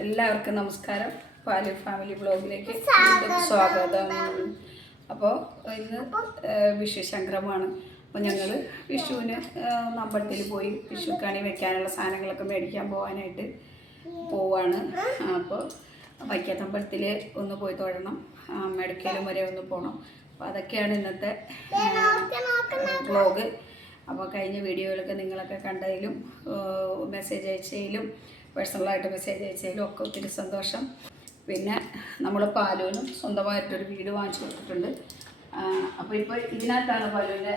എല്ലാവർക്കും നമസ്കാരം. പാലു ഫാമിലി ബ്ലോഗിലേക്ക് സ്വാഗതം. അപ്പോൾ ഇന്ന് വിഷു സംക്രമമാണ്. അപ്പോൾ ഞങ്ങൾ വിഷുവിന് അമ്പലത്തിൽ പോയി വിഷുക്കണി വെക്കാനുള്ള സാധനങ്ങളൊക്കെ മേടിക്കാൻ പോകാനായിട്ട് പോവാണ്. അപ്പോൾ വൈക്കത്തമ്പലത്തിൽ ഒന്ന് പോയി തൊഴണം, മെഡിക്കലും വരെ ഒന്ന് പോകണം. അപ്പോൾ അതൊക്കെയാണ് ഇന്നത്തെ ബ്ലോഗ്. അപ്പോൾ കഴിഞ്ഞ വീഡിയോയിലൊക്കെ നിങ്ങളൊക്കെ കണ്ടതിലും മെസ്സേജ് അയച്ചതിലും പേഴ്സണലായിട്ട് മെസ്സേജ് അയച്ചതിലും ഒക്കെ ഒത്തിരി സന്തോഷം. പിന്നെ നമ്മൾ പാലുവിനും സ്വന്തമായിട്ടൊരു വീട് വാങ്ങിച്ചു കൊടുത്തിട്ടുണ്ട്. അപ്പോൾ ഇപ്പോൾ ഇതിനകത്താണ് പാലുവിൻ്റെ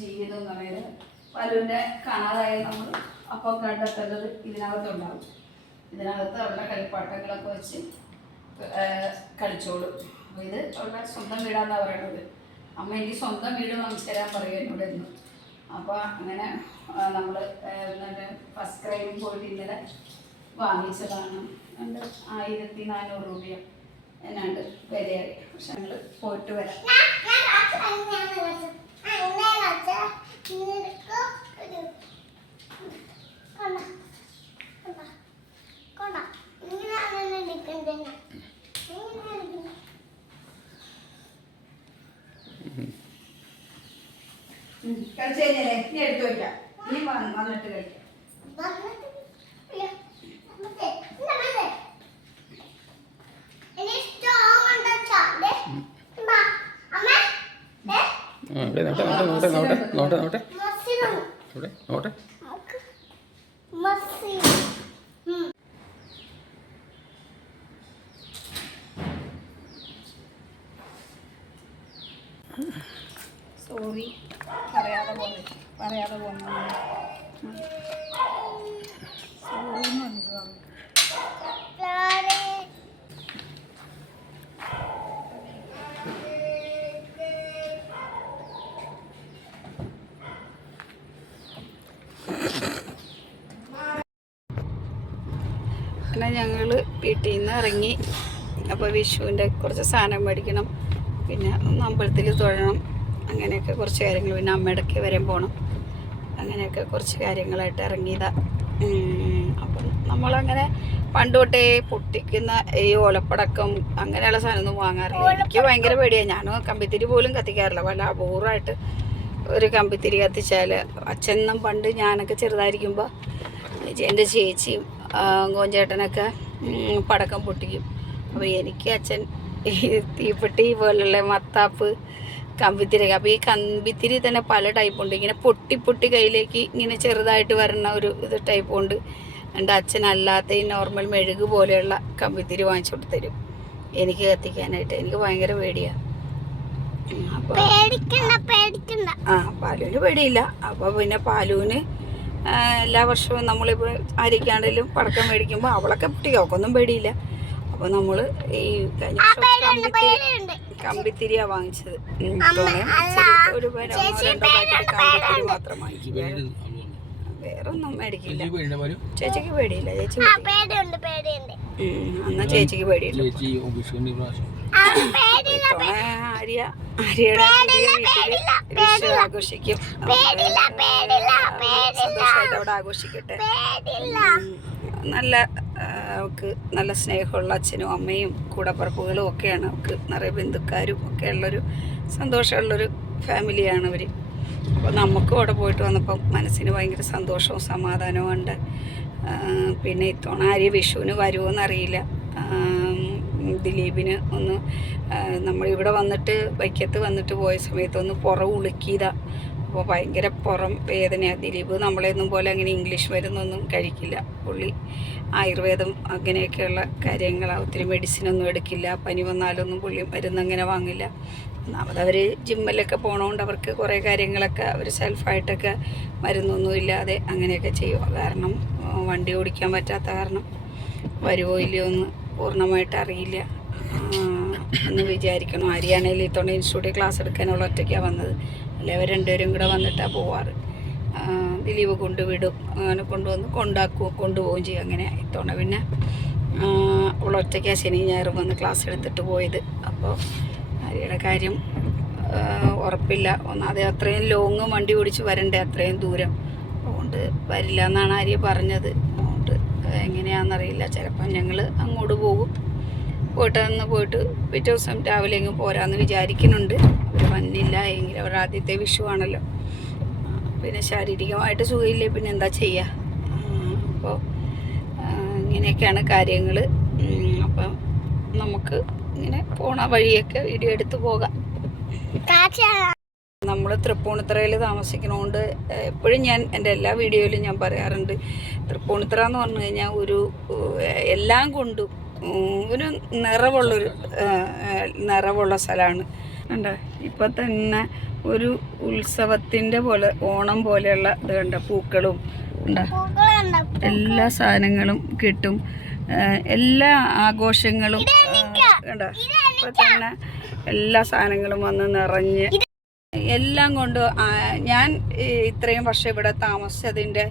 ജീവിതം എന്ന് പറയുന്നത്. പാലുവിൻ്റെ കാണാതായ നമ്മൾ അപ്പോൾ കണ്ടെത്തേണ്ടത് ഇതിനകത്തുണ്ടാകും. ഇതിനകത്ത് അവരുടെ കളിപ്പാട്ടങ്ങളൊക്കെ വെച്ച് കളിച്ചോളും. അപ്പോൾ ഇത് അവരുടെ സ്വന്തം വീടാണെന്നാണ് പറയുന്നത്. അമ്മ എനിക്ക് സ്വന്തം വീട് വാങ്ങിച്ചു തരാൻ പറയും എന്നോട് എന്നും. അപ്പോൾ അങ്ങനെ നമ്മൾ ഫസ്റ്റ് ക്രൈമിൽ പോയിട്ട് ഇന്നലെ വാങ്ങിച്ചതാണ്. 1400 രൂപയോ എന്നാണ്ട് വിലയായി. പക്ഷെ ഞങ്ങൾ പോയിട്ട് വരാം. കളിച്ചു കഴിഞ്ഞാലേ ഇനി എടുത്തു വയ്ക്കാം. ഇനി വന്നിട്ട് കഴിക്കാം. സോറി പറയാതെ പോകുന്നു പിന്നെ ഞങ്ങൾ വീട്ടിൽ നിന്ന് ഇറങ്ങി. അപ്പോൾ വിഷുവിൻ്റെ കുറച്ച് സാധനം മേടിക്കണം, പിന്നെ ഒന്ന് അമ്പലത്തിൽ തൊഴണം, അങ്ങനെയൊക്കെ കുറച്ച് കാര്യങ്ങൾ. പിന്നെ അമ്മയിടയ്ക്ക് വരെ പോകണം, അങ്ങനെയൊക്കെ കുറച്ച് കാര്യങ്ങളായിട്ട് ഇറങ്ങിയതാണ്. അപ്പം നമ്മളങ്ങനെ പണ്ട് തൊട്ടേ പൊട്ടിക്കുന്ന ഈ ഓലപ്പടക്കം അങ്ങനെയുള്ള സാധനമൊന്നും വാങ്ങാറില്ല. എനിക്ക് ഭയങ്കര പേടിയാണ്. ഞാൻ കമ്പിത്തിരി പോലും കത്തിക്കാറില്ല. വല്ല അപൂർവമായിട്ട് ഒരു കമ്പിത്തിരി കത്തിച്ചാൽ അച്ഛനും പണ്ട് ഞാനൊക്കെ ചെറുതായിരിക്കുമ്പോൾ എൻ്റെ ചേച്ചിയും ഗോഞ്ചേട്ടനൊക്കെ പടക്കം പൊട്ടിക്കും. അപ്പോൾ എനിക്ക് അച്ഛൻ ഈ തീപ്പെട്ടി പോലുള്ള മത്താപ്പ് കമ്പിത്തിരി. അപ്പോൾ ഈ കമ്പിത്തിരി തന്നെ പല ടൈപ്പുണ്ട്. ഇങ്ങനെ പൊട്ടി കയ്യിലേക്ക് ഇങ്ങനെ ചെറുതായിട്ട് വരുന്ന ഒരു ഇത് ടൈപ്പ് ഉണ്ട്. എൻ്റെ അച്ഛനല്ലാത്ത ഈ നോർമൽ മെഴുക് പോലെയുള്ള കമ്പിത്തിരി വാങ്ങിച്ചു കൊടുത്ത് തരും എനിക്ക് കത്തിക്കാനായിട്ട്. എനിക്ക് ഭയങ്കര പേടിയാണ്. അപ്പോൾ പാലുവിന് പേടിയില്ല. അപ്പോൾ പിന്നെ പാലുവിന് എല്ലാ വർഷവും നമ്മളിപ്പോൾ ആരിക്കാണെങ്കിലും പടക്കം മേടിക്കുമ്പോൾ അവളൊക്കെ പൊട്ടിക്കും, അവൾക്കൊന്നും പേടിയില്ല. അപ്പോൾ നമ്മൾ ഈ കഴിഞ്ഞ കമ്പിത്തിരിയാണ് വാങ്ങിച്ചത്. ഒരു കമ്പിത്തിരി മാത്രം വാങ്ങിക്കും, വേറൊന്നും മേടിക്കില്ല. ചേച്ചിക്ക് പേടിയില്ല. ചേച്ചി എന്നാ ചേച്ചിക്ക് പേടിയില്ല. ആര്യയുടെ വിഷു ആഘോഷിക്കും, സന്തോഷമായിട്ട് അവിടെ ആഘോഷിക്കട്ടെ. നല്ല അവൾക്ക് നല്ല സ്നേഹമുള്ള അച്ഛനും അമ്മയും കൂടപ്പറപ്പുകളും ഒക്കെയാണ്. അവൾക്ക് നിറയെ ബന്ധുക്കാരും ഒക്കെ ഉള്ളൊരു സന്തോഷമുള്ളൊരു ഫാമിലിയാണ് അവർ. അപ്പോൾ നമുക്കും അവിടെ പോയിട്ട് വന്നപ്പം മനസ്സിന് ഭയങ്കര സന്തോഷവും സമാധാനവും ഉണ്ട്. പിന്നെ ഇത്തവണ ആര്യ വിഷുവിന് വരുമോയെന്നറിയില്ല. ദിലീപിന് ഒന്ന് നമ്മളിവിടെ വന്നിട്ട് വൈക്കത്ത് വന്നിട്ട് പോയ സമയത്തൊന്ന് പുറം ഉളുക്കിയതാണ്. അപ്പോൾ ഭയങ്കര പുറം വേദനയാണ്. ദിലീപ് നമ്മളെയൊന്നും പോലെ അങ്ങനെ ഇംഗ്ലീഷ് മരുന്നൊന്നും കഴിക്കില്ല. പുള്ളി ആയുർവേദം അങ്ങനെയൊക്കെയുള്ള കാര്യങ്ങളാണ്. ഒത്തിരി മെഡിസിനൊന്നും എടുക്കില്ല. പനി വന്നാലൊന്നും പുള്ളി മരുന്നങ്ങനെ വാങ്ങില്ല. ഒന്നാമതവർ ജിമ്മിലൊക്കെ പോകണതുകൊണ്ട് അവർക്ക് കുറേ കാര്യങ്ങളൊക്കെ അവർ സെൽഫായിട്ടൊക്കെ മരുന്നൊന്നും ഇല്ലാതെ അങ്ങനെയൊക്കെ ചെയ്യും. കാരണം വണ്ടി ഓടിക്കാൻ പറ്റാത്ത കാരണം വരുമോ ഇല്ലയോ എന്ന് പൂർണ്ണമായിട്ട് അറിയില്ല എന്ന് വിചാരിക്കണം. ആര്യാണേലും ഇത്തവണ ഇൻസ്റ്റിറ്റ്യൂട്ടിൽ ക്ലാസ് എടുക്കാനുള്ള ഒറ്റയ്ക്കാണ് വന്നത്. അല്ലെ അവർ രണ്ടുപേരും കൂടെ വന്നിട്ടാണ് പോവാറ്. ദിലീപ് കൊണ്ടുവിടും, അങ്ങനെ കൊണ്ടുപോവുകയും ചെയ്യും. അങ്ങനെ ഇത്തവണ പിന്നെ അവളൊറ്റയ്ക്കാണ് ശനി ഞായറും വന്ന് ക്ലാസ് എടുത്തിട്ട് പോയത്. അപ്പോൾ ആര്യയുടെ കാര്യം ഉറപ്പില്ല. ഒന്നാമത് അത്രയും ലോങ് വണ്ടി ഓടിച്ച് വരണ്ടേ, അത്രയും ദൂരം. അതുകൊണ്ട് വരില്ല എന്നാണ് ആര്യ പറഞ്ഞത്. അതുകൊണ്ട് എങ്ങനെയാണെന്നറിയില്ല. ചിലപ്പം ഞങ്ങൾ അങ്ങോട്ട് പോകും. പോയിട്ട് പിറ്റേ ദിവസം രാവിലെ എങ്ങും പോരാന്ന് വിചാരിക്കുന്നുണ്ട്. അവർ വന്നില്ല എങ്കിൽ അവർ ആദ്യത്തെ വിഷു ആണല്ലോ. പിന്നെ ശാരീരികമായിട്ട് സുഖമില്ലേ പിന്നെ എന്താ ചെയ്യുക. അപ്പോൾ ഇങ്ങനെയൊക്കെയാണ് കാര്യങ്ങൾ. അപ്പം നമുക്ക് ഇങ്ങനെ പോണ വഴിയൊക്കെ വീഡിയോ എടുത്ത് പോകാം. നമ്മൾ തൃപ്പൂണിത്തുറയിൽ താമസിക്കുന്നതുകൊണ്ട് എപ്പോഴും ഞാൻ എൻ്റെ എല്ലാ വീഡിയോയിലും ഞാൻ പറയാറുണ്ട്, തൃപ്പൂണിത്തുറ എന്ന് പറഞ്ഞു കഴിഞ്ഞാൽ ഒരു എല്ലാം കൊണ്ടും ഒരു നിറവുള്ള സ്ഥലമാണ്. കണ്ടോ ഇപ്പം തന്നെ ഒരു ഉത്സവത്തിൻ്റെ പോലെ ഓണം പോലെയുള്ള ഇത് കണ്ട പൂക്കളും ഉണ്ടോ, എല്ലാ സാധനങ്ങളും കിട്ടും, എല്ലാ ആഘോഷങ്ങളും കണ്ടോ. ഇപ്പം തന്നെ എല്ലാ സാധനങ്ങളും വന്ന് നിറഞ്ഞ് എല്ലാം കൊണ്ട് ഞാൻ ഇത്രയും വർഷം ഇവിടെ താമസിച്ചതിൻ്റെ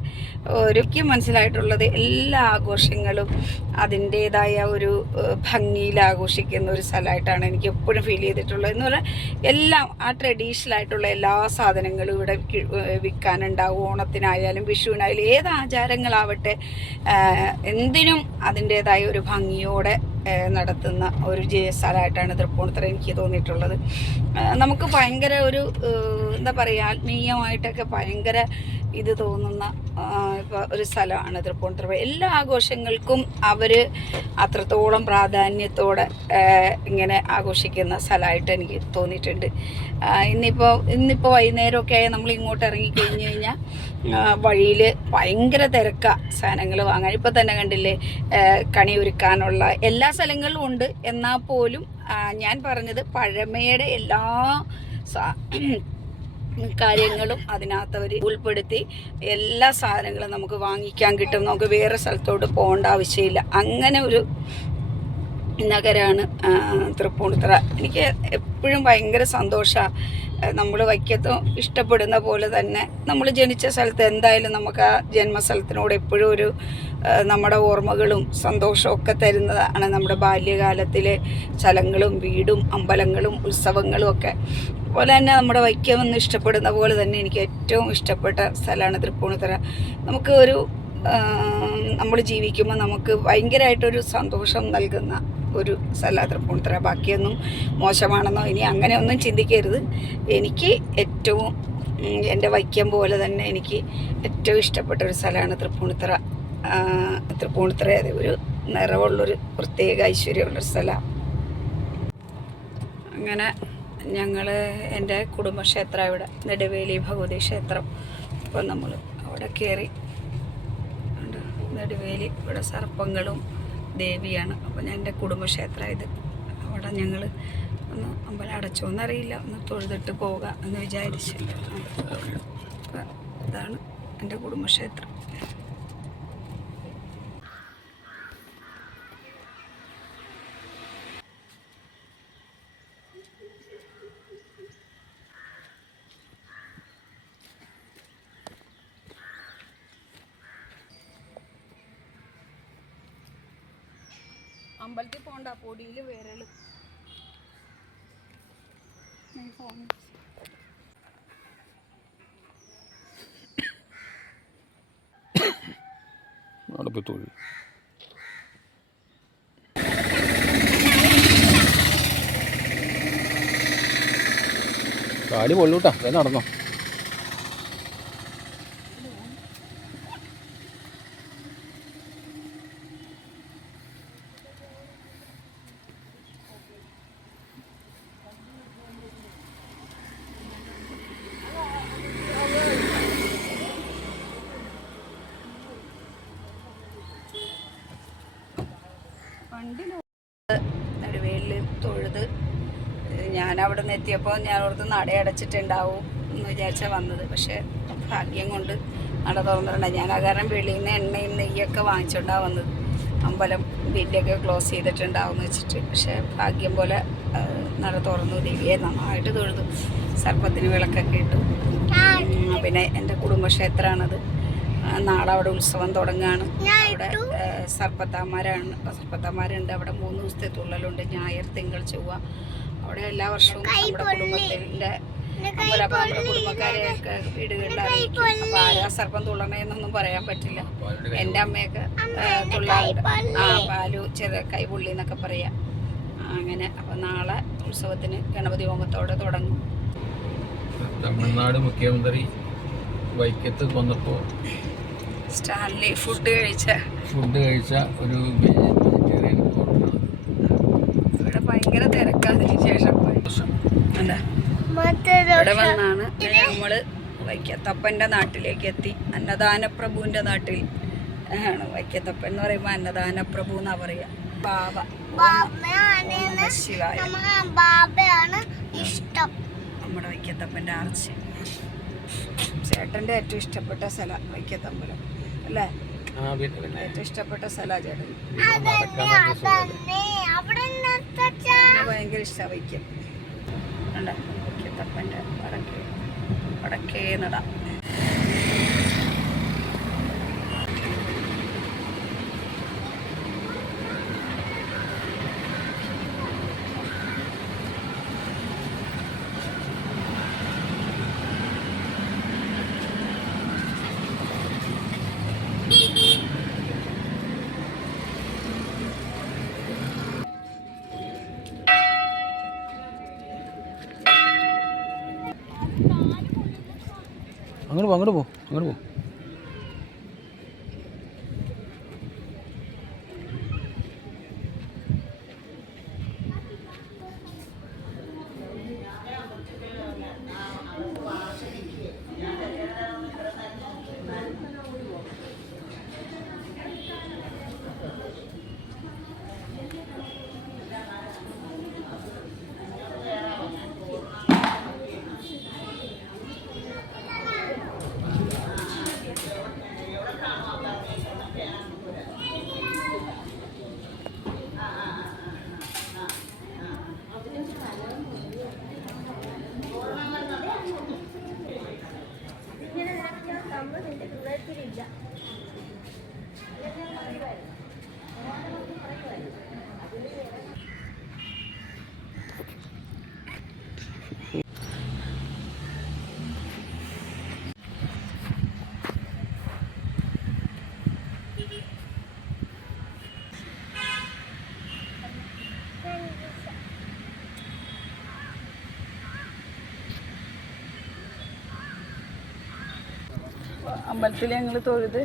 ഒരിക്കലും മനസ്സിലായിട്ടുള്ളത് എല്ലാ ആഘോഷങ്ങളും അതിൻ്റേതായ ഒരു ഭംഗിയിൽ ആഘോഷിക്കുന്ന ഒരു സ്ഥലമായിട്ടാണ് എനിക്ക് എപ്പോഴും ഫീൽ ചെയ്തിട്ടുള്ളത്. എന്ന് പറഞ്ഞാൽ എല്ലാം ആ ട്രഡീഷണൽ ആയിട്ടുള്ള എല്ലാ സാധനങ്ങളും ഇവിടെ വിൽക്കാനുണ്ടാവും. ഓണത്തിനായാലും വിഷുവിനായാലും ഏത് ആചാരങ്ങളാവട്ടെ എന്തിനും അതിൻ്റേതായ ഒരു ഭംഗിയോടെ നടത്തുന്ന ഒരു സ്ഥലമായിട്ടാണ് തൃപ്പൂണിത്തുറ എനിക്ക് തോന്നിയിട്ടുള്ളത്. നമുക്ക് ഭയങ്കര ഒരു എന്താ പറയുക, ആത്മീയമായിട്ടൊക്കെ ഭയങ്കര ഇത് തോന്നുന്ന ഇപ്പോൾ ഒരു സ്ഥലമാണ് തൃപ്പൂണിത്തുറ. എല്ലാ ആഘോഷങ്ങൾക്കും അവർ അത്രത്തോളം പ്രാധാന്യത്തോടെ ഇങ്ങനെ ആഘോഷിക്കുന്ന സ്ഥലമായിട്ട് എനിക്ക് തോന്നിയിട്ടുണ്ട്. ഇന്നിപ്പോൾ വൈകുന്നേരമൊക്കെ ആയി നമ്മൾ ഇങ്ങോട്ട് ഇറങ്ങിക്കഴിഞ്ഞ് കഴിഞ്ഞാൽ വഴിയിൽ ഭയങ്കര തിരക്കാണ് സാധനങ്ങൾ വാങ്ങാൻ. ഇപ്പം തന്നെ കണ്ടില്ലേ കണി ഒരുക്കാനുള്ള എല്ലാ സ്ഥലങ്ങളിലും ഉണ്ട്. എന്നാൽ പോലും ഞാൻ പറഞ്ഞത് പഴമയുടെ എല്ലാ കാര്യങ്ങളും അതിനകത്ത് അവർ ഉൾപ്പെടുത്തി എല്ലാ സാധനങ്ങളും നമുക്ക് വാങ്ങിക്കാൻ കിട്ടും. നമുക്ക് വേറെ സ്ഥലത്തോട്ട് പോകേണ്ട ആവശ്യമില്ല. അങ്ങനെ ഒരു നഗരമാണ് തൃപ്പൂണിത്തുറ. എനിക്ക് എപ്പോഴും ഭയങ്കര സന്തോഷമാണ്. നമ്മൾ വൈക്കത്തും ഇഷ്ടപ്പെടുന്ന പോലെ തന്നെ നമ്മൾ ജനിച്ച സ്ഥലത്ത് എന്തായാലും നമുക്ക് ആ ജന്മസ്ഥലത്തിനോട് എപ്പോഴും ഒരു നമ്മുടെ ഓർമ്മകളും സന്തോഷവും ഒക്കെ തരുന്നതാണ് നമ്മുടെ ബാല്യകാലത്തിലെ സ്ഥലങ്ങളും വീടും അമ്പലങ്ങളും ഉത്സവങ്ങളും ഒക്കെ. അതുപോലെ തന്നെ നമ്മുടെ വൈക്കമെന്ന് ഇഷ്ടപ്പെടുന്ന പോലെ തന്നെ എനിക്ക് ഏറ്റവും ഇഷ്ടപ്പെട്ട സ്ഥലമാണ് തൃപ്പൂണിത്തുറ. നമുക്ക് ഒരു നമ്മൾ ജീവിക്കുമ്പോൾ നമുക്ക് ഭയങ്കരമായിട്ടൊരു സന്തോഷം നൽകുന്ന ഒരു സ്ഥലമാണ് തൃപ്പൂണിത്തുറ. ബാക്കിയൊന്നും മോശമാണെന്നോ ഇനി അങ്ങനെയൊന്നും ചിന്തിക്കരുത്. എനിക്ക് ഏറ്റവും എൻ്റെ വൈക്കം പോലെ തന്നെ എനിക്ക് ഏറ്റവും ഇഷ്ടപ്പെട്ട ഒരു സ്ഥലമാണ് തൃപ്പൂണിത്തുറ. തൃപ്പൂണിത്തുറ ഒരു നിറവുള്ളൊരു പ്രത്യേക ഐശ്വര്യമുള്ളൊരു സ്ഥലമാണ്. അങ്ങനെ ഞങ്ങൾ എൻ്റെ കുടുംബക്ഷേത്രം ഇവിടെ നെടുവേലി ഭഗവതി ക്ഷേത്രം. അപ്പോൾ നമ്മൾ അവിടെ കയറി. നെടുവേലി ഇവിടെ സർപ്പങ്ങളും ദേവിയാണ്. അപ്പോൾ ഞാൻ എൻ്റെ കുടുംബക്ഷേത്രം ഇത്. അവിടെ ഞങ്ങൾ ഒന്ന് അമ്പലം അടച്ചോന്നറിയില്ല, ഒന്ന് തൊഴുതിട്ട് പോകാം എന്ന് വിചാരിച്ചിട്ട്. അപ്പം ഇതാണ് എൻ്റെ കുടുംബക്ഷേത്രം. അമ്പലത്തിൽ പോണ്ട, പൊടിയിൽ വിരൽ അടുപ്പത്തോഴി കാല് പൊള്ളൂട്ടാ. അത് നടന്നോ? നെടുവേലിൽ തൊഴുത് ഞാനവിടെ നിന്ന് എത്തിയപ്പോൾ ഞാൻ അവിടുത്തെ നട അടച്ചിട്ടുണ്ടാവും എന്ന് വിചാരിച്ചാൽ വന്നത്. പക്ഷേ ഭാഗ്യം കൊണ്ട് നട തുറന്നിട്ടുണ്ട്. ഞാൻ ആ കാരണം വെളിയിൽ നിന്ന് എണ്ണയും നെയ്യൊക്കെ വാങ്ങിച്ചുകൊണ്ടാണ് വന്നത്. അമ്പലം ബില്ലൊക്കെ ക്ലോസ് ചെയ്തിട്ടുണ്ടാവും എന്ന് വെച്ചിട്ട്. പക്ഷേ ഭാഗ്യം പോലെ നട തുറന്നു. ദേവിയെ നന്നായിട്ട് തൊഴുതു. സർപ്പത്തിന് വിളക്കൊക്കെ ഇട്ടു. പിന്നെ എൻ്റെ കുടുംബക്ഷേത്രമാണത്. നാളെ അവിടെ ഉത്സവം തുടങ്ങുകയാണ്. അവിടെ സർപ്പത്താന്മാരുണ്ട്. അവിടെ 3 ദിവസത്തെ തുള്ളലുണ്ട്. ഞായർ, തിങ്കൾ, ചൊവ്വ. അവിടെ എല്ലാ വർഷവും നമ്മുടെ കുടുംബത്തിൻ്റെ അപ്പൊ നമ്മുടെ കുടുംബക്കാരെയൊക്കെ വീടുകളിൽ അറിയിക്കും. അപ്പൊ ആരാ സർപ്പം തുള്ളണേന്നൊന്നും പറയാൻ പറ്റില്ല. എൻ്റെ അമ്മയൊക്കെ തുള്ളാറുണ്ട്. പാലു ചെറിയ കൈപുള്ളി എന്നൊക്കെ പറയാം. അങ്ങനെ അപ്പൊ നാളെ ഉത്സവത്തിന് ഗണപതി ഹോമത്തോടെ തുടങ്ങും. തമിഴ്നാട് മുഖ്യമന്ത്രി വൈക്കത്ത് വന്നപ്പോൾ സ്റ്റാൻലി ഫുഡ് കഴിച്ച ഒരു വെജിറ്റേറിയൻ ഹോട്ടലാണ്. ഇവിടെ ഭയങ്കര തിരക്കാതിന് ശേഷം ഇവിടെ വന്നാണ് നമ്മള് വൈക്കത്തപ്പൻ്റെ നാട്ടിലേക്ക് എത്തി. അന്നദാനപ്രഭുവിൻ്റെ നാട്ടിൽ ആണ്. വൈക്കത്തപ്പൻ എന്ന് പറയുമ്പോൾ അന്നദാനപ്രഭു എന്നാ പറയാ. ശിവായ നമ്മുടെ വൈക്കത്തപ്പൻ്റെ ആർച്ച്. ചേട്ടൻ്റെ ഏറ്റവും ഇഷ്ടപ്പെട്ട സ്ഥലം വൈക്കത്തമ്പലം അല്ലേ? ഏറ്റവും ഇഷ്ടപ്പെട്ട സ്ഥലമാണ് ചേട്ടൻ. ഭയങ്കര ഇഷ്ടമാണ് വൈക്കം. വൈക്കത്തപ്പൻ്റെ വടക്കേ നട. അങ്ങോട്ട് പോ. അമ്പലത്തിൽ ഞങ്ങൾ തൊഴുത്.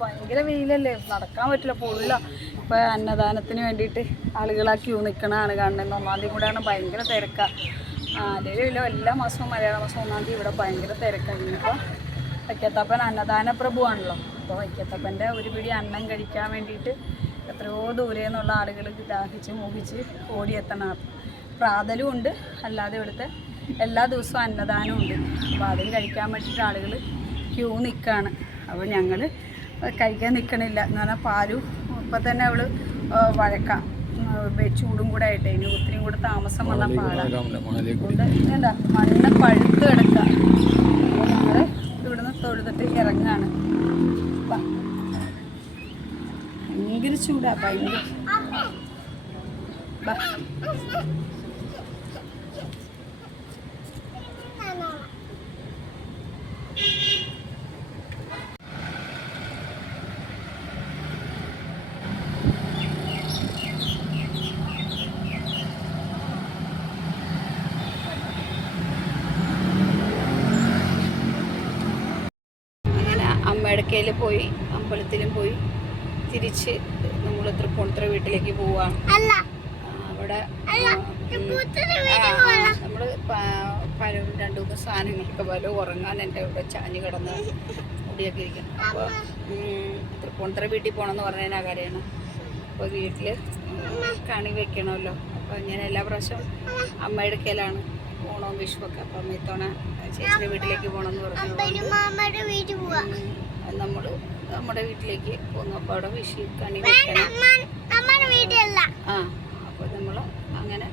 ഭയങ്കര വെയിലല്ലേ, നടക്കാൻ പറ്റില്ല, പൊള്ള. ഇപ്പൊ അന്നദാനത്തിന് വേണ്ടിയിട്ട് ആളുകളാ ക്യൂ നിൽക്കണതാണ് കാണുന്നത്. 1-ാം തീയതി കൂടെയാണ് ഭയങ്കര തിരക്കാണ്. അല്ലെങ്കിൽ എല്ലാ മാസവും മലയാള മാസം 1-ാം തീയതി ഇവിടെ ഭയങ്കര തിരക്കാണ്. ഇപ്പോൾ വൈക്കത്തപ്പൻ അന്നദാന പ്രഭുവാണല്ലോ. അപ്പോൾ വൈക്കത്തപ്പൻ്റെ ഒരു പിടി അന്നം കഴിക്കാൻ വേണ്ടിയിട്ട് എത്രയോ ദൂരെ നിന്നുള്ള ആളുകൾ ദാഹിച്ച് മോഹിച്ച് ഓടിയെത്തണം. പ്രാതലും ഉണ്ട്, അല്ലാതെ ഇവിടുത്തെ എല്ലാ ദിവസവും അന്നദാനവും ഉണ്ട്. അപ്പോൾ അതിന് കഴിക്കാൻ വേണ്ടിയിട്ട് ആളുകൾ ക്യൂ നിൽക്കുകയാണ്. അപ്പോൾ ഞങ്ങൾ കഴിക്കാൻ നിൽക്കണില്ല എന്ന് പറഞ്ഞാൽ പാലും ഇപ്പം തന്നെ അവൾ വഴക്കാം ചൂടും കൂടെ ആയിട്ട് ഇനി ഒത്തിരിയും കൂടെ താമസം വന്ന പാടാണ്. എന്താ മണ്ണ് പഴുത്ത് കിടക്കുക. അപ്പോൾ ഞങ്ങൾ ഇവിടുന്ന് തൊഴുതിട്ട് ഇറങ്ങാണ്. ഭയങ്കര ചൂടാ, ഭയങ്കര. അമ്മയിടക്കയിൽ പോയി, അമ്പലത്തിലും പോയി, തിരിച്ച് നമ്മൾ തൃപ്പൂണിത്തുറ വീട്ടിലേക്ക് പോവാണ്. അവിടെ നമ്മൾ 2-3 സാധനങ്ങളൊക്കെ പോലെ ഉറങ്ങാൻ എൻ്റെ ഇവിടെ ചാഞ്ഞ് കിടന്ന് മുടിയൊക്കെ ഇരിക്കണം. അപ്പോൾ തൃപ്പൂണിത്തുറ വീട്ടിൽ പോകണമെന്ന് പറഞ്ഞതിനാ കാര്യമാണ്. അപ്പോൾ വീട്ടിൽ കണി വെക്കണമല്ലോ. അപ്പോൾ ഇങ്ങനെ എല്ലാ പ്രാവശ്യവും അമ്മയിടക്കയിലാണ് ഓണവും വിഷുവൊക്കെ. അപ്പം ഇത്തവണ ചേച്ചിയുടെ വീട്ടിലേക്ക് പോകണമെന്ന് പറഞ്ഞു നമ്മൾ നമ്മുടെ വീട്ടിലേക്ക് പോകുന്നു. അപ്പോൾ അവിടെ വിഷു കണി വെക്കണം. അപ്പോൾ നമ്മൾ അങ്ങനെ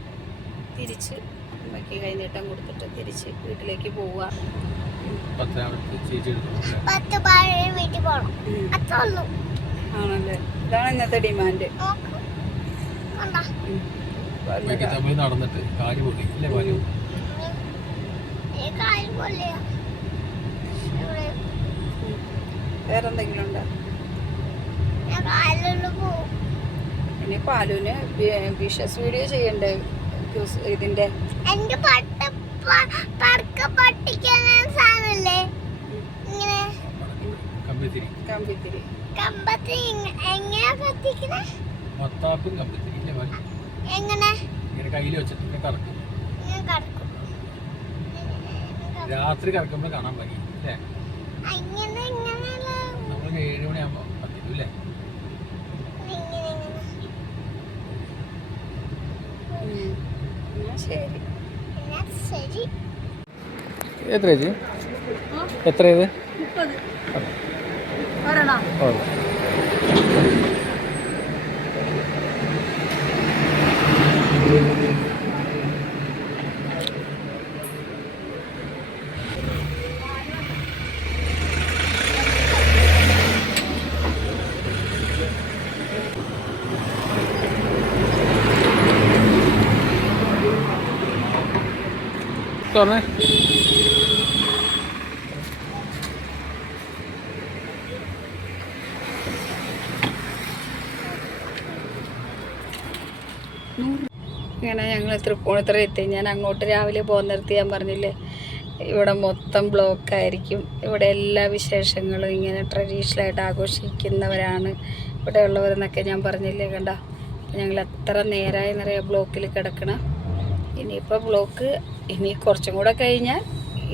തിരിച്ച് അമ്മയ്ക്ക് കൈനീട്ടം കൊടുത്തിട്ട് തിരിച്ച് വീട്ടിലേക്ക് പോവുക. ആണല്ലേ, ഇതാണ് ഇന്നത്തെ ഡിമാൻഡ്. നടന്നിട്ട് വേറെന്തെങ്കിലും ഉണ്ടോ? പിന്നെ പാലുവിന് വിഷസ് വീഡിയോ ചെയ്യണ്ടേ ഇതിന്റെ? കമ്പിത്തിരി രാത്രി കറക്കുമ്പോൾ കാണാൻ പറ്റും അല്ലേ? നമ്മൾ 7 മണിയാകുമ്പോൾ കത്തിക്കും അല്ലേ? ശരി. എത്ര ഇത്? 30 ഒരെണ്ണം. തുറന്നേ. ഇങ്ങനെ ഞങ്ങൾ തൃപ്പൂണിത്തുറ എത്തി. ഞാൻ അങ്ങോട്ട് രാവിലെ പോകുന്നിടത്ത് ഞാൻ പറഞ്ഞില്ലേ ഇവിടെ മൊത്തം ബ്ലോക്കായിരിക്കും. ഇവിടെ എല്ലാ വിശേഷങ്ങളും ഇങ്ങനെ ട്രഡീഷണലായിട്ട് ആഘോഷിക്കുന്നവരാണ് ഇവിടെ ഉള്ളവരെന്നൊക്കെ ഞാൻ പറഞ്ഞില്ലേ. കണ്ട ഞങ്ങൾ എത്ര നേരമായി നിറയെ ബ്ലോക്കിൽ കിടക്കണം. ഇനിയിപ്പോൾ ബ്ലോക്ക് ഇനി കുറച്ചും കൂടെ കഴിഞ്ഞാൽ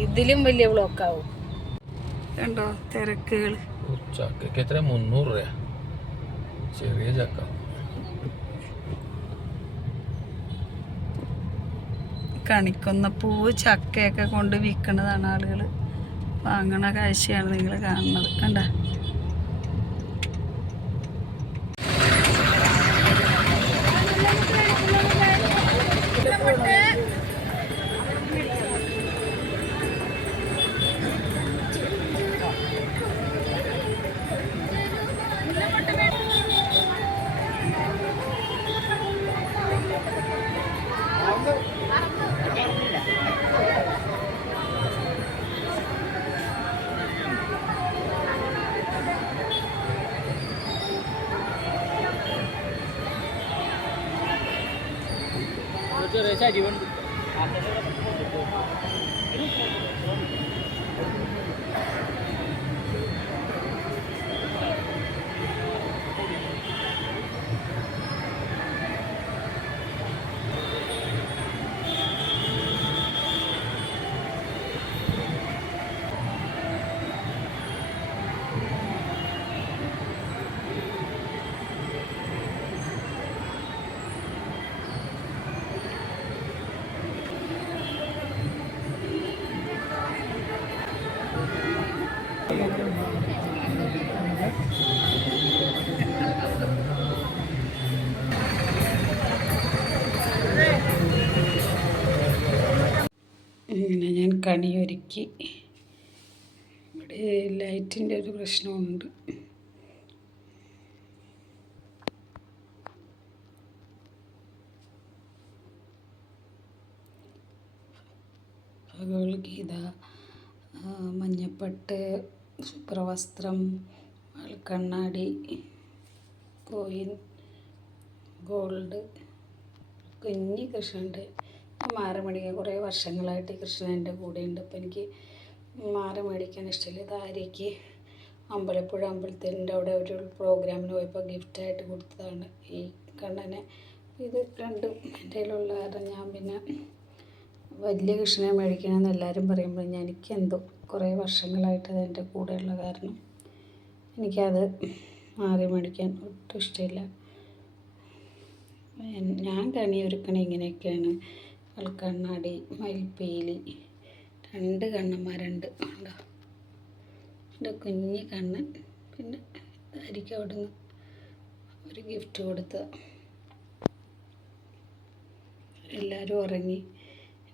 ഇതിലും വലിയ ബ്ലോക്കാവും. കണ്ടോ തിരക്കുകൾ. ചക്കയ്ക്ക് എത്ര? 300 രൂപ ചെറിയ ചക്ക. കണിക്കൊന്ന പൂവ് ചക്കയൊക്കെ കൊണ്ട് വിൽക്കുന്നതാണ് ആളുകൾ. വാങ്ങണ കാഴ്ചയാണ് നിങ്ങൾ കാണുന്നത്. കണ്ട ഇങ്ങനെ ഞാൻ കണിയൊരുക്കി. ഇവിടെ ലൈറ്റിൻ്റെ ഒരു പ്രശ്നമുണ്ട്. ഭഗവത്ഗീത, മഞ്ഞപ്പട്ട്, ശുഭ്രവസ്ത്രം, കണ്ണാടി, കോയിൻ, ഗോൾഡ്, കുഞ്ഞി കൃഷ്ണൻ്റെ മാല മേടിക്കാൻ കുറേ വർഷങ്ങളായിട്ട് കൃഷ്ണൻ എൻ്റെ കൂടെയുണ്ട്. അപ്പോൾ എനിക്ക് മാല മേടിക്കാൻ ഇഷ്ടമില്ല. ഇത് ആര്യയ്ക്ക് അമ്പലപ്പുഴ അമ്പലത്തിൻ്റെ അവിടെ ഒരു പ്രോഗ്രാമിന് പോയപ്പോൾ ഗിഫ്റ്റായിട്ട് കൊടുത്തതാണ് ഈ കണ്ണനെ. ഇത് രണ്ടും എൻ്റെ കയ്യിലുള്ള കാരണം ഞാൻ പിന്നെ വലിയ കൃഷ്ണനെ മേടിക്കണമെന്ന് എല്ലാവരും പറയുമ്പോൾ എനിക്കെന്തോ കുറേ വർഷങ്ങളായിട്ട് അത് എൻ്റെ കൂടെയുള്ള കാരണം എനിക്കത് മാറി മേടിക്കാൻ ഒട്ടും ഇഷ്ടമില്ല. ഞാൻ കണിയൊരുക്കണ ഇങ്ങനെയൊക്കെയാണ്. കണ്ണാടി, മയിൽപ്പീലി, 2 കണ്ണന്മാരുണ്ട്. ഉണ്ടോ? എൻ്റെ കുഞ്ഞി കണ്ണൻ. പിന്നെ ആയിരിക്കും അവിടുന്ന് ഒരു ഗിഫ്റ്റ് കൊടുത്ത. എല്ലാവരും ഉറങ്ങി.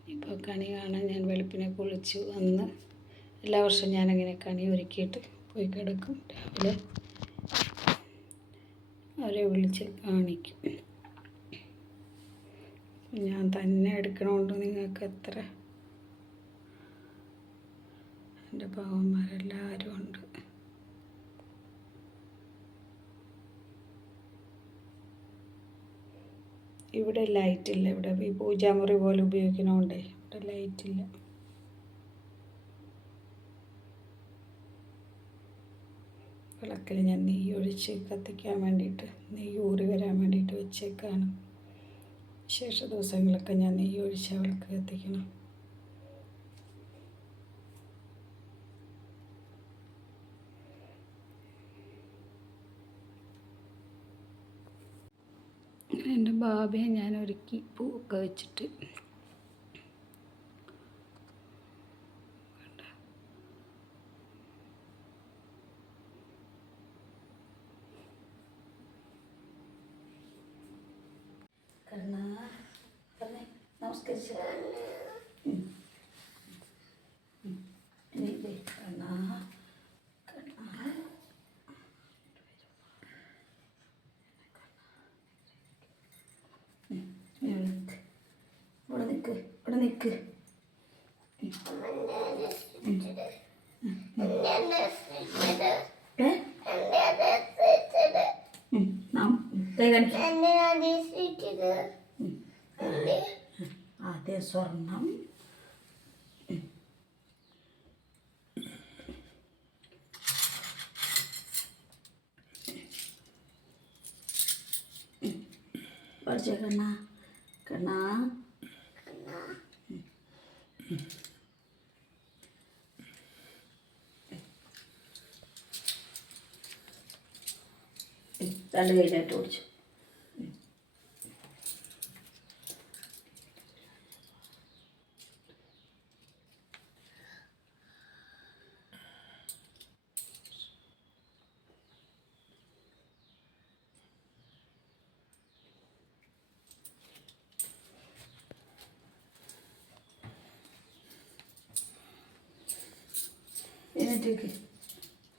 ഇനിയിപ്പോൾ കണി കാണാൻ ഞാൻ വെളുപ്പിനെ കുളിച്ചു വന്ന് എല്ലാ വർഷവും ഞാനങ്ങനെ കണി ഒരുക്കിയിട്ട് പോയി കിടക്കും. രാവിലെ അവരെ വിളിച്ച് കാണിക്കും. ഞാൻ തന്നെ എടുക്കണോണ്ട് നിങ്ങൾക്ക് എത്ര എൻ്റെ പാവന്മാരെല്ലാവരും ഉണ്ട്. ഇവിടെ ലൈറ്റില്ല. ഇവിടെ ഈ പൂജാമുറി പോലെ ഉപയോഗിക്കണോണ്ടേ ഇവിടെ ലൈറ്റില്ല. വിളക്കിൽ ഞാൻ നെയ്യ് ഒഴിച്ച് കത്തിക്കാൻ വേണ്ടിയിട്ട്, നെയ്യ് ഊറി വരാൻ വേണ്ടിയിട്ട് വെച്ചേക്കാണ്. വിശേഷ ദിവസങ്ങളൊക്കെ ഞാൻ നെയ്യ് ഒഴിച്ച് വിളക്ക് കത്തിക്കണം. എൻ്റെ ബാബയെ ഞാൻ ഒരുക്കി പൂവൊക്കെ വെച്ചിട്ട് നമസ്കരിച്ചു. ഇവിടെ നിൽക്ക്, ഇവിടെ നിൽക്ക്. ആദ്യം സ്വർണം, പഠിച്ച കണ്ണ കണ്ണ രണ്ട് കയ്യിലായിട്ട് ഓടിച്ചു.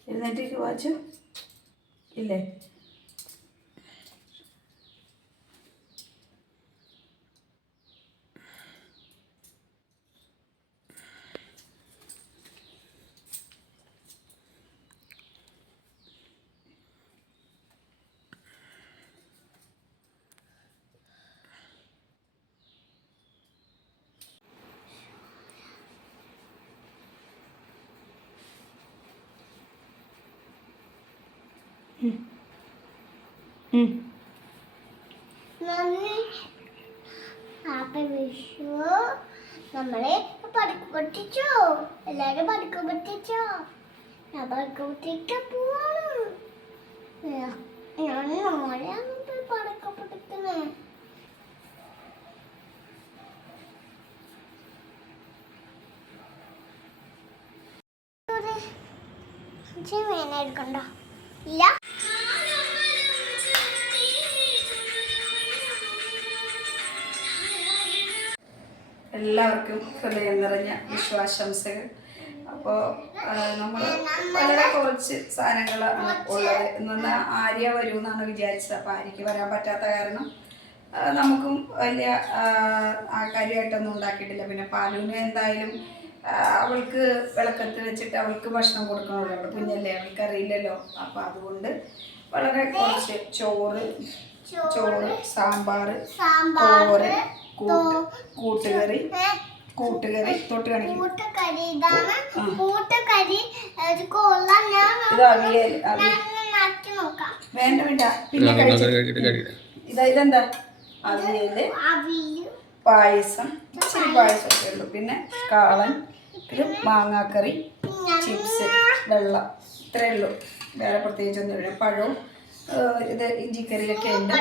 എഴുന്നേറ്റേക്ക് വാച്ചു ഇല്ലേ? വിഷു നമ്മളെ പടക്കം പൊട്ടിച്ചോ? എല്ലാരും പടക്കം പൊട്ടിച്ചോ? ഞാൻ പടക്കം പൊട്ടിക്കാൻ പോവാണ്. ഞാൻ നാളെയാണ് പോയി പടക്കം പൊട്ടിക്കുന്നേ. എടുക്കണ്ടോ? ഇല്ല. എല്ലാവർക്കും ഹൃദയം നിറഞ്ഞ വിശ്വാശംസകൾ. അപ്പോൾ നമ്മൾ വളരെ കുറച്ച് സാധനങ്ങളാണ് ഉള്ളത്. ഇന്ന് ആര്യ വരുമെന്നാണ് വിചാരിച്ചത്. അപ്പോൾ ആര്യക്ക് വരാൻ പറ്റാത്ത കാരണം നമുക്കും വലിയ കാര്യമായിട്ടൊന്നും ഉണ്ടാക്കിയിട്ടില്ല. പിന്നെ പാലുവിന് എന്തായാലും അവൾക്ക് വിളക്കത്ത് വെച്ചിട്ട് അവൾക്ക് ഭക്ഷണം കൊടുക്കണമല്ലോ. അവൾ കുഞ്ഞല്ലേ, അവൾക്ക് അറിയില്ലല്ലോ. അപ്പോൾ അതുകൊണ്ട് വളരെ കുറച്ച് ചോറ്, സാമ്പാർ, തോരൻ, കൂട്ടുകറി തൊട്ട് കാണിക്കും. വേണ്ട വേണ്ട പിന്നെ ഇതെന്താ? അവിയല്, പായസം, ഇച്ചിരി പായസമൊക്കെ ഉള്ളൂ. പിന്നെ കാളൻ, ഇത് മാങ്ങാക്കറി, ചിപ്സ്, വെള്ളം, ഇത്രയേ ഉള്ളൂ. വേറെ പ്രത്യേകിച്ചൊന്നുമില്ല. പഴവും ഇത് ഇഞ്ചിക്കറിയൊക്കെ ഉണ്ട്.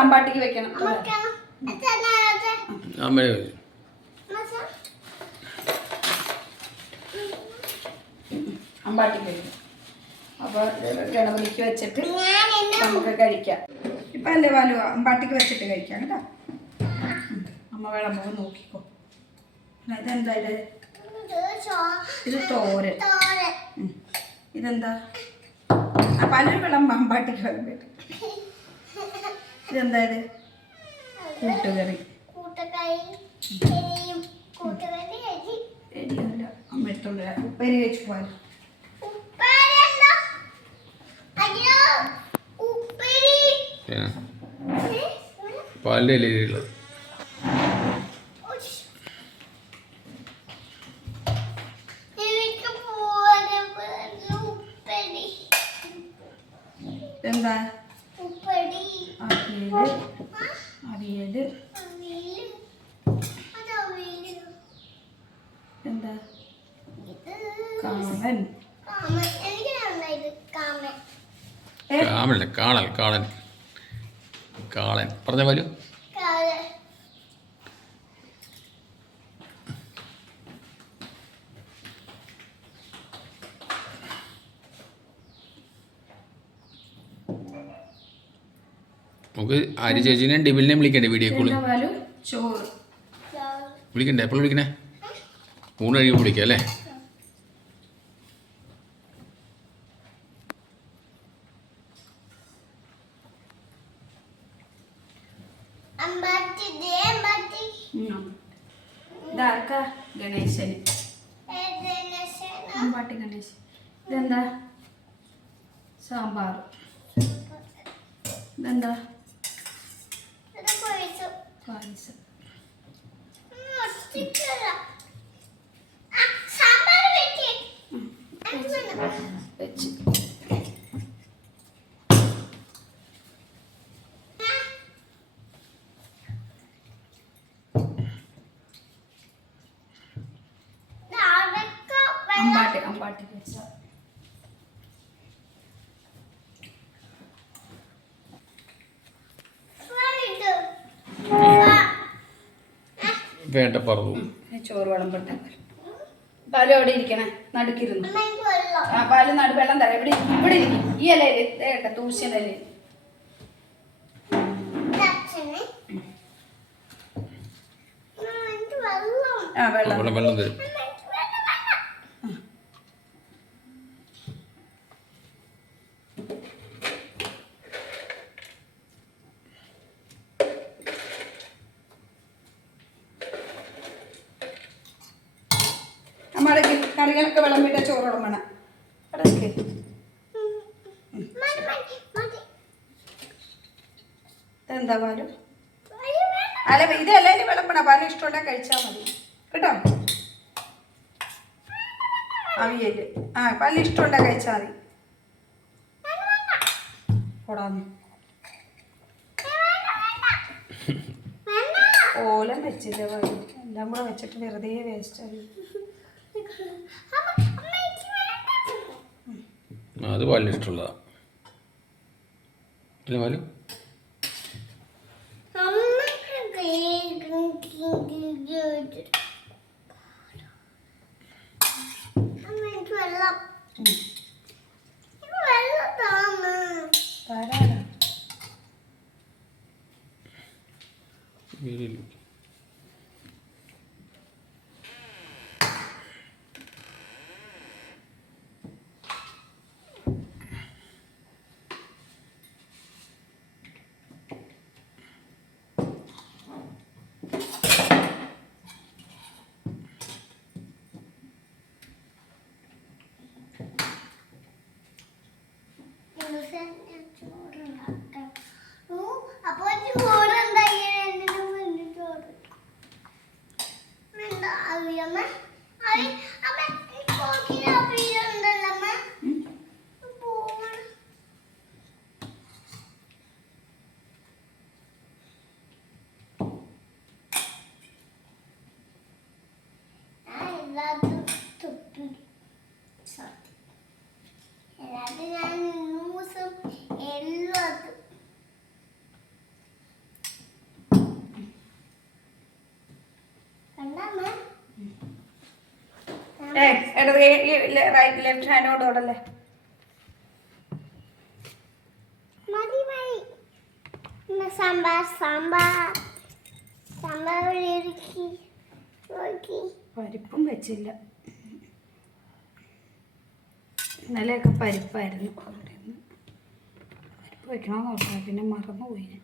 അമ്പാട്ടിക്ക് വെക്കണം. അമ്പാട്ടിക്ക് വെക്കണം. അപ്പോൾ ഗണപതിക്ക് വെച്ചിട്ട് നമുക്ക് കഴിക്കാം. ഇപ്പം അല്ലേ വാലു, അമ്പാട്ടിക്ക് വെച്ചിട്ട് കഴിക്കാം കേട്ടോ. അമ്മ വിളമ്പോ നോക്കിക്കോ. ഇതെന്താ? ഇത് തോരൻ. ഇതെന്താ? പലരും വിളമ്പ അമ്പാട്ടിക്ക് വിളമ്പിട്ട്. ഇതെന്താ? ഇത് കൂട്ടുകറി. കൂട്ടുകാരി എരി എരിയല്ല അമ്മ എടുത്തോണ്ട് വരാം. ഉപ്പേരി കഴിച്ചു പോയാൽ ഉപ്പേരിയല്ല. അയ്യോ ഉപ്പേരി. പാലിൻ്റെ ഇലയിലുള്ളത് എനിക്ക് പോവാതെ ഉപ്പേരി. എന്താ ഉപ്പേരി. അവിയല് അവിയല് അവിയല്. അത് അവിയല്. എന്താ ഇത് കാളൻ കാമൻ. എനിക്ക് നന്നായത് കാമൻ. കാമല്ല കാളൻ കാളൻ കാളൻ പറഞ്ഞ പോലും കാളൻ. നമുക്ക് ആര്യ ചേച്ചീനെയും ഡിബിലിനെയും വിളിക്കണ്ടേ വീഡിയോ കോള് എന്താ പാലു ചോറ് വിളിക്കണ്ടേ എപ്പോഴും വിളിക്കണേ ഊണ് കഴിയുമ്പോൾ വിളിക്കാം അല്ലേ അമ്പാട്ടി ദേ അമ്പാട്ടി. ഇതാർക്കാ ഗണേശന് ഏതെന്നശന. അമ്പാട്ടി ഗണേശൻ ഇതെന്താ സാമ്പാർ ഇതെന്താ ഇത് പോയിച്ചു. പായസം ഒത്തിക്കല. ആ സാമ്പാർ വെക്ക്. വെച്ച് അമ്പാട്ടി അമ്പാട്ടി വെച്ച വേണ്ട പറഞ്ഞു ചോറ് വിളമ്പട്ടെ പാലും അവിടെ ഇരിക്കണേ നടുക്കിരുന്നു ആ പാല് വെള്ളം തരാം ഇവിടെ ഇവിടെ ഇരിക്കും ഈ ഇലയില് കേട്ടെ തൂശ്യൻ്റെ ഇലയിൽ ആ വെള്ളം വെള്ളം വെള്ളം തരും നമ്മുടെ കറികളൊക്കെ വിളമ്പിട്ട ചോറ് വിളമ്പണം അവിടെ നിൽക്ക് എന്താ പാലും അല്ല ഇതല്ലേ വിളമ്പണ പാലും ഇഷ്ടമുണ്ടെങ്കിൽ കഴിച്ചാൽ മതി കേട്ടോ അവിയല് ആ പാലും ഇഷ്ടമുണ്ടെങ്കിൽ കഴിച്ചാൽ മതി പോടാന്ന് ഓലം വെച്ചില്ല പാലും എല്ലാം കൂടെ വെച്ചിട്ട് വെറുതെ വേസ്റ്റ് ആയി അത് പാലിന് ഇഷ്ടമുള്ളതാ അല്ലേ പാലു താരാണ് വീടില്ല അപ്പൊ ചോറുണ്ടായി ചോറ് അവിയമ്മ അമ്മ അവിയുണ്ടല്ലോ അമ്മ പോവണം. എല്ലാത്തും തൊപ്പി എല്ലാത്തും ഞാൻ ന്യൂസും എല്ലാത്തും കണ്ടമ്മ റൈറ്റ് ലെഫ്റ്റ് ഹാൻഡോട് ഓടല്ലേ മതി മതി സാമ്പാർ സാമ്പാർ സാമ്പാർ ഇറക്കി നോക്കി പരിപ്പും വെച്ചില്ല ഇന്നലെയൊക്കെ പരിപ്പായിരുന്നു അവിടെ നിന്ന് പരിപ്പ് വെക്കണമെന്ന് ഓർത്താ പിന്നെ മറന്നുപോയി ഞാൻ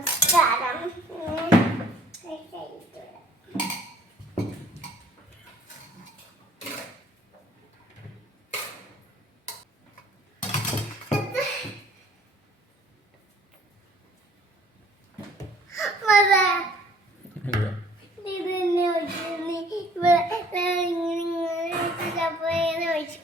നമസ്കാരം. ഇത് തന്നെ ഇവിടെ ഇങ്ങനെ ഒഴിച്ചു.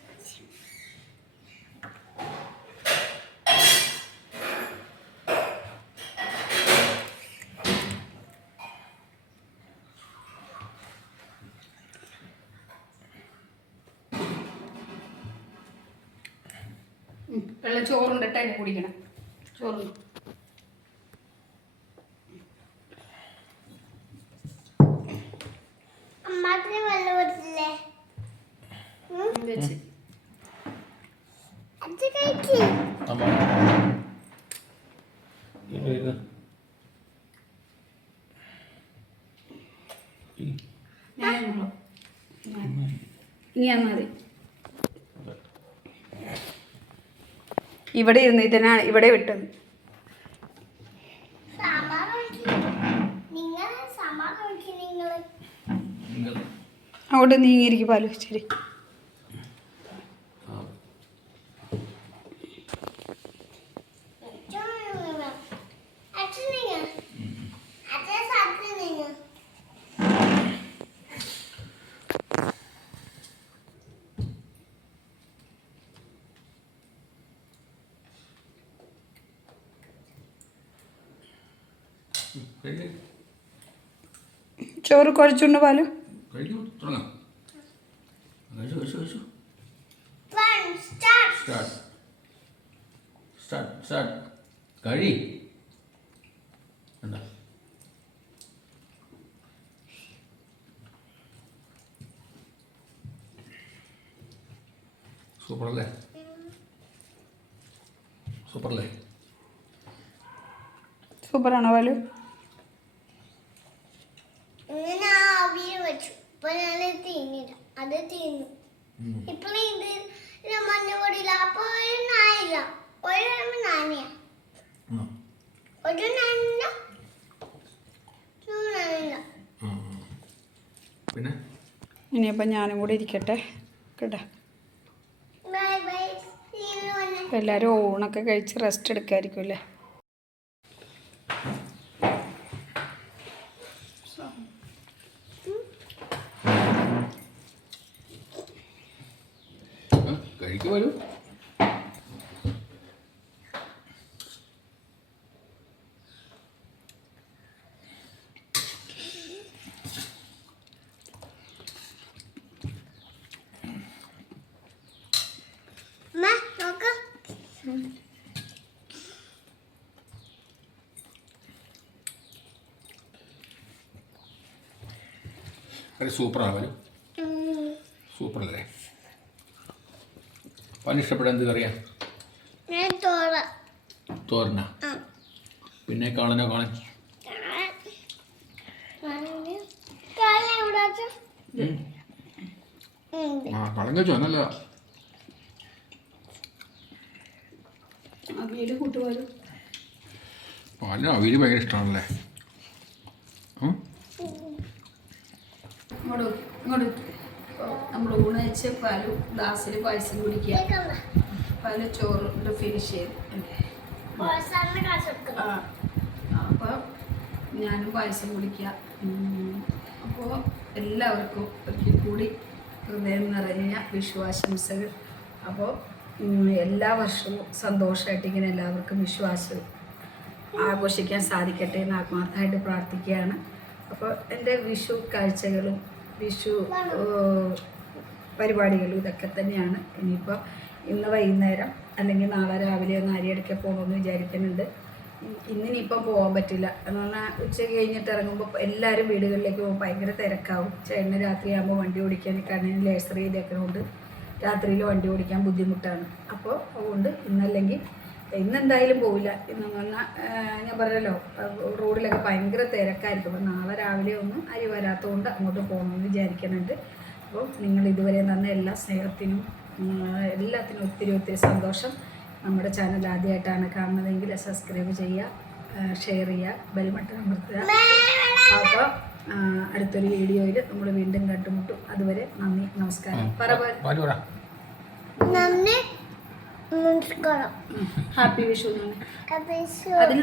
വെള്ളം ചോറുണ്ടിട്ട് അതിന് കുടിക്കണം. ചോറ് അമ്മാത്തിന് വെള്ളം കൊടുത്തില്ലേ? വെച്ച് അത് കഴിക്ക്. ഞാനോ ഇനി മതി. ഇവിടെ ഇരുന്നിട്ടാണ് ഇവിടെ വിട്ടത്. സാമ്പാർ ഒഴിക്ക്. നിങ്ങള് സാമ്പാർ ഒഴിക്ക്. നിങ്ങള് അങ്ങോട്ട് നീങ്ങിയിരിക്കും പാലു. ശരി. അച്ഛൻ നിങ്ങൾ അച്ഛൻ സാധ്യത നിങ്ങൾ ചോറ് കുഴച്ചുണ്ട് പാലു. കഴിച്ചു തുടങ്ങാം. കഴിച്ചു കഴിച്ചു കഴിച്ചു. സ്റ്റാർട്ട്. Start start start. കഴി എന്താ സൂപ്പറല്ലേ? സൂപ്പറല്ലേ? സൂപ്പറാണോ പാലു? ഇങ്ങനെ ആവിയിൽ വെച്ചു. ഇപ്പൊ ഞാൻ തീന്നില്ല. അത് തീന്നു. ഇപ്പൊ ഇത് മഞ്ഞപ്പൊടിയില്ല. അപ്പൊ ഒരു നായില്ല. ഒരു നാനിയ ഒരു നന്ന പിന്നെ ഇനിയിപ്പോൾ ഞാനും കൂടി ഇരിക്കട്ടെ കേട്ടോ. Bye bye. എല്ലാവരും ഊണൊക്കെ കഴിച്ച് റെസ്റ്റ് എടുക്കായിരിക്കും അല്ലേ? കഴിക്കു വരൂ. നോക്ക്. അത് സൂപ്പറാണ്. സൂപ്പറല്ലേ? പാല് ഇഷ്ടപ്പെടാൻ എന്ത് കറിയാ? തോരന. പിന്നെ കാളനോ? കാളൻ കാളൻ കഴിച്ചോ? നല്ല അവിയൽ കൂട്ടുപാലു. പാലിന് അവിയൽ ഭയങ്കര ഇഷ്ടമാണല്ലേ? ഇങ്ങോട്ട് നമ്മൾ ഊണ് വെച്ച് പാലു ഗ്ലാസ്സിൽ പായസം കുടിക്കുക. പാല് ചോറ് ഫിനിഷ് ചെയ്ത് അപ്പോൾ ഞാനും പായസം കുടിക്കുക. അപ്പോൾ എല്ലാവർക്കും ഒരിക്കൽ കൂടി ഹൃദയം നിറഞ്ഞ വിഷുവാശംസകൾ. അപ്പോൾ എല്ലാ വർഷവും സന്തോഷമായിട്ട് ഇങ്ങനെ എല്ലാവർക്കും വിഷുവാശം ആഘോഷിക്കാൻ സാധിക്കട്ടെ എന്ന് ആത്മാർത്ഥമായിട്ട് പ്രാർത്ഥിക്കുകയാണ്. അപ്പോൾ എൻ്റെ വിഷു കാഴ്ചകളും വിഷു പരിപാടികളും ഇതൊക്കെ തന്നെയാണ്. ഇനിയിപ്പോൾ ഇന്ന് വൈകുന്നേരം അല്ലെങ്കിൽ നാളെ രാവിലെ ഒന്ന് അരിയടയ്ക്കാൻ പോകണമെന്ന് വിചാരിക്കുന്നുണ്ട്. ഇന്നിനിപ്പം പോകാൻ പറ്റില്ല എന്ന് പറഞ്ഞാൽ ഉച്ച കഴിഞ്ഞിട്ട് ഇറങ്ങുമ്പോൾ എല്ലാവരും വീടുകളിലേക്ക് പോകുമ്പോൾ ഭയങ്കര തിരക്കാവും. ചേട്ടന് രാത്രിയാകുമ്പോൾ വണ്ടി ഓടിക്കാൻ കണ്ണിന് ലേസർ ചെയ്തേക്കുന്നതുകൊണ്ട് രാത്രിയിൽ വണ്ടി ഓടിക്കാൻ ബുദ്ധിമുട്ടാണ്. അപ്പോൾ അതുകൊണ്ട് ഇന്നല്ലെങ്കിൽ ഇന്നെന്തായാലും പോവില്ല. എന്ന് പറഞ്ഞാൽ ഞാൻ പറഞ്ഞല്ലോ റോഡിലൊക്കെ ഭയങ്കര തിരക്കായിരിക്കും. അപ്പോൾ നാളെ രാവിലെ ഒന്നും അരി വരാത്തതുകൊണ്ട് അങ്ങോട്ട് പോകണമെന്ന് വിചാരിക്കുന്നുണ്ട്. അപ്പോൾ നിങ്ങൾ ഇതുവരെ തന്ന എല്ലാ സ്നേഹത്തിനും എല്ലാത്തിനും ഒത്തിരി ഒത്തിരി സന്തോഷം. നമ്മുടെ ചാനൽ ആദ്യമായിട്ടാണ് കാണുന്നതെങ്കിൽ സബ്സ്ക്രൈബ് ചെയ്യുക, ഷെയർ ചെയ്യുക, ബെൽബട്ടൺ അമർത്തുക. അപ്പോൾ അടുത്തൊരു വീഡിയോയിൽ നമ്മൾ വീണ്ടും കണ്ടുമുട്ടും. അതുവരെ നന്ദി, നമസ്കാരം. നന്ദി, നമസ്കാരം. ഹാപ്പി വിഷു. Happy അതിൽ